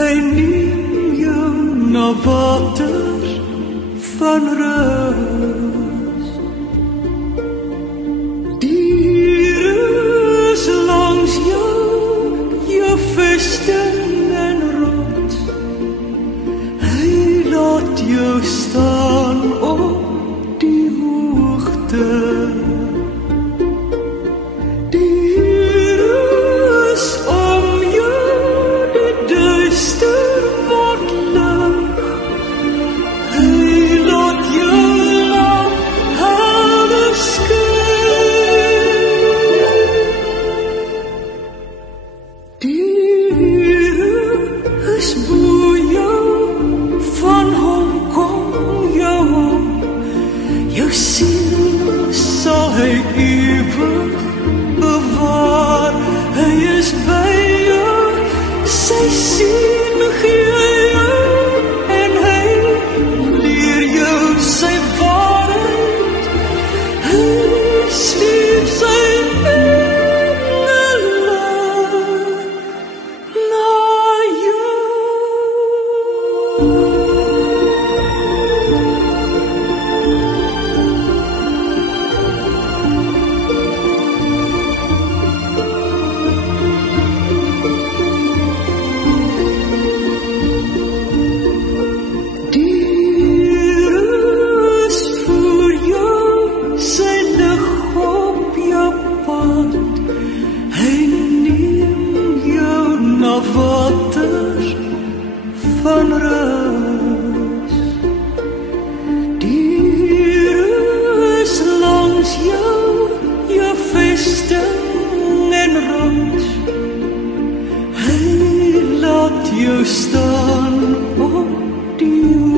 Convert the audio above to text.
Hy neem jou na water van rus. Dier langs jou vesting en rots. Hy laat jou staan op die hoogte. Jou siel sal hy ewig bewaar. Hy is by jou, sy sien gee jou, en hy leer jou sy waarheid. Hy stuur sy engele na jou. Water van rus. Die rus langs jou vesting en rots. Hy laat jou staan op die